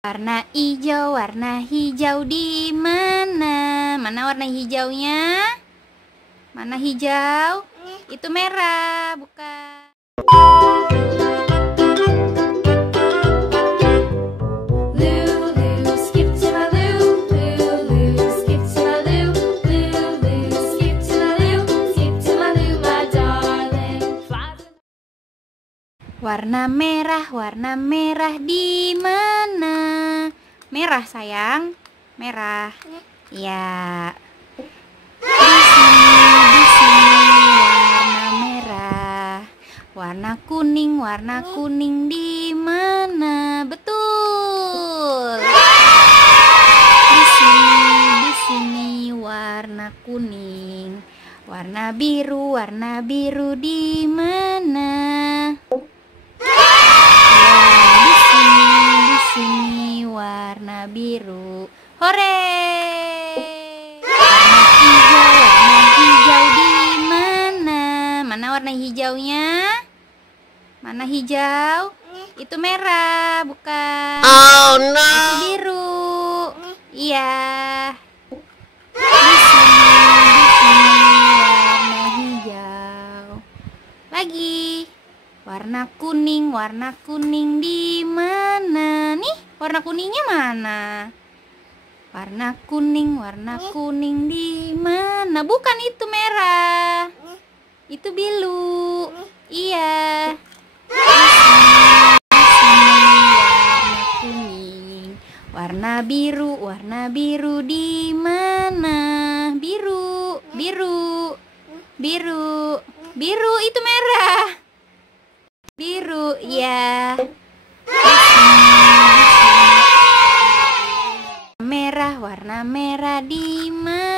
Warna hijau di mana? Mana warna hijaunya? Mana hijau? Itu merah, bukan. Warna merah di mana? Merah sayang, merah. Ya. Di sini warna merah. Warna kuning di mana? Betul. Di sini warna kuning. Warna biru di mana? Warna biru. Hore! Warna hijau di mana? Mana warna hijaunya? Mana hijau? Itu merah, bukan. Oh no. Itu biru. Iya. Di sini warna hijau. Lagi. Warna kuning di mana? Nih, warna kuningnya mana? Warna kuning di mana? Bukan, itu merah. Itu biru. Iya. Di sini warna kuning. Warna biru di mana? Biru itu merah. Biru, ya. Warna merah di mana?